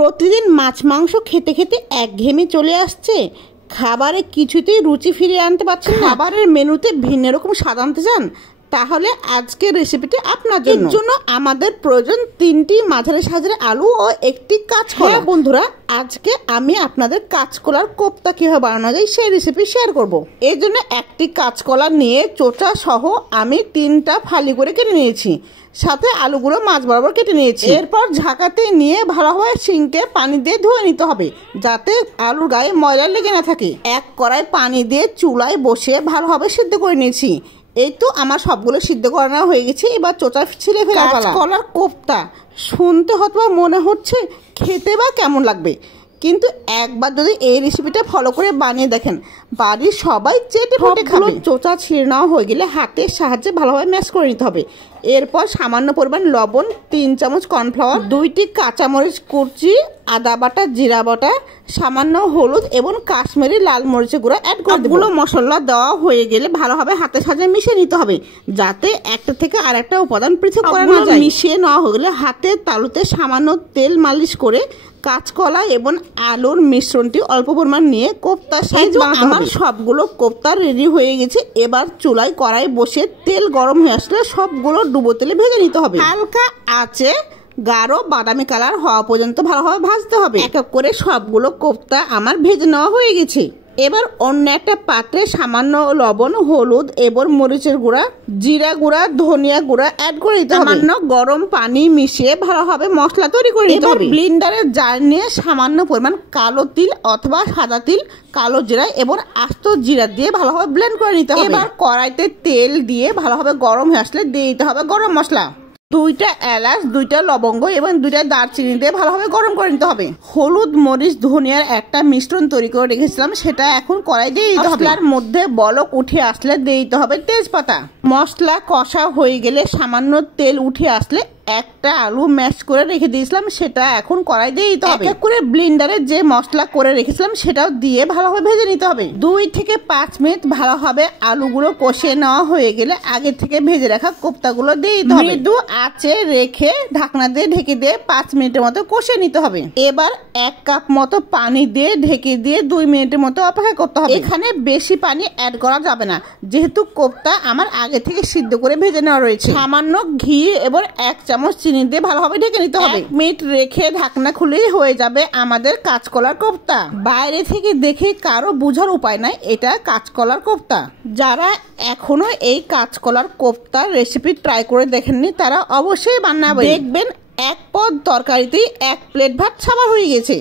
প্রতিদিন মাছ মাংস খেতে খেতে একঘেয়েমি চলে আসছে। খাবারে কিছুতেই রুচি ফিরিয়ে আনতে পারছেন না। খাবারের মেনুতে ভিন্ন রকম স্বাদ আনতে চান, তাহলে আজকের রেসিপিটি আপনার জন্য। এর জন্য আমাদের প্রয়োজন 3টি মাঝারি সাইজের আলু ও একটি কাঁচকলা। বন্ধুরা, আজকে আমি আপনাদের কাঁচকলার কোপ্তা কিভাবে বানানো যায় সেই রেসিপি শেয়ার করব। এর জন্য একটি কাঁচকলা নিয়ে চোচা সহ আমি 3টা ফালি করে কেটে নিয়েছি, সাথে আলুগুলো মাছ বরাবর কেটে নিয়েছি। এরপর ঝাঁকাতে নিয়ে ভালোভাবে সিঙ্কে পানি দিয়ে ধুয়ে নিতে হবে, যাতে আলুর গায়ে ময়লা লেগে না থাকে। এক কড়াই পানি দিয়ে চুলায় বসে ভালোভাবে সিদ্ধ করে নিয়েছি। এই তো আমার সবগুলো সিদ্ধ করানো হয়ে গেছে। এবার চোচা ছিলে ফেলা। কাঁচকলার কোপ্তা শুনতে হয়তো মনে হচ্ছে খেতে বা কেমন লাগবে, কিন্তু একবার যদি এই রেসিপিটা ফলো করে বানিয়ে দেখেন, বাড়ির সবাই চেটে ফুটে খাবে। চোচা ছিঁড়ে নেওয়া হয়ে গেলে হাতের সাহায্যে ভালোভাবে ম্যাশ করে নিতে হবে। এরপর সামান্য পরিমাণ লবণ, 3 চামচ কর্নফ্লাওয়ার, 2টি কাঁচামরিচ কুচি, আদা বাটা, জিরা বাটা, সামান্য হলুদ এবং কাশ্মীরি লাল মরিচের গুঁড়া অ্যাড করে দেব। মশলা দেওয়া হয়ে গেলে ভালোভাবে হাতের সাহায্যে মিশিয়ে নিতে হবে, যাতে একটা থেকে আরেকটা উপাদান পৃথক করা না যায়। মিশিয়ে নেওয়া হয়ে গেলে হাতের তালুতে সামান্য তেল মালিশ করে কাঁচকলা এবং আলুর মিশ্রণটি অল্প পরিমাণ নিয়ে কোপ্তা সাইজ বানাতে হবে। আমার সবগুলো কোপ্তা রেডি হয়ে গেছে। এবার চুলায় কড়াই বসে তেল গরম হয়ে আসলে সবগুলো ডুবো তেলে ভেজে নিতে হবে। হালকা আঁচে গাঢ় বাদামি কালার হওয়া পর্যন্ত ভালোভাবে ভাজতে হবে। এক এক করে সবগুলো কোপ্তা আমার ভেজে নেওয়া হয়ে গেছে। এবার অন্য একটা পাত্রে সামান্য লবণ, হলুদ এবং মরিচের গুঁড়া, জিরা গুঁড়া, ধনিয়া গুঁড়া অ্যাড করে দিতে হবে। সামান্য গরম পানি মিশিয়ে ভালোভাবে মশলা তৈরি করে নিতে হবে। ব্লেন্ডারের জার নিয়ে সামান্য পরিমাণ কালো তিল অথবা সাদা তিল, কালো জিরা এবং আস্ত জিরা দিয়ে ভালোভাবে ব্লেন্ড করে নিতে হবে। এবার কড়াইতে তেল দিয়ে ভালোভাবে গরম হয়ে আসলে দিয়ে দিতে হবে গরম মশলা, 2টা এলাচ, 2টা লবঙ্গ এবং 2টা দারচিনি দিয়ে ভালোভাবে গরম করে নিতে হবে। হলুদ, মরিচ, ধনিয়ার একটা মিশ্রণ তৈরি করে রেখেছিলাম, সেটা এখন কড়াই দিয়ে দিতে হবে। মশলার মধ্যে বলক উঠে আসলে দিয়ে দিতে হবে তেজপাতা। মশলা কষা হয়ে গেলে সামান্য তেল উঠে আসলে একটা আলু ম্যাশ করে রেখে দিয়েছিলাম, সেটা এখন কড়াই দিয়ে দিতে হবে। এক এক করে ব্লেন্ডারে যে মশলা করে রেখেছিলাম সেটাও দিয়ে ভালোভাবে ভেজে নিতে হবে। 2 থেকে 5 মিনিট ভালোভাবে আলুগুলো কষিয়ে নেওয়া হয়ে গেলে আগে থেকে ভেজে রাখা কোপ্তাগুলো দিয়ে দিতে হবে। মৃদু আঁচে রেখে ঢাকনা দিয়ে ঢেকে দিয়ে 5 মিনিটের মতো কষিয়ে নিতে হবে। এবার 1 কাপ মতো পানি দিয়ে ঢেকে দিয়ে 2 মিনিটের মতো অপেক্ষা করতে হবে। এখানে বেশি পানি অ্যাড করা যাবে না, যেহেতু কোপ্তা আমার আগে থেকে সিদ্ধ করে ভেজে নেওয়া রয়েছে। সামান্য ঘি এবং 1 চামচ চিনি দিয়ে ভালোভাবে ঢেকে নিতে হবে। 1 মিনিট রেখে ঢাকনা খুলেই হয়ে যাবে আমাদের কাঁচকলার কোপ্তা। বাইরে থেকে দেখে কারো বোঝার উপায় নাই এটা কাঁচকলার কোপ্তা। যারা এখনো এই কাঁচকলার কোপ্তার রেসিপি ট্রাই করে দেখেননি, তারা অবশ্যই বানাবেন। দেখবেন এক পদ তরকারিতেই 1 প্লেট ভাত সাবার হয়ে গেছে।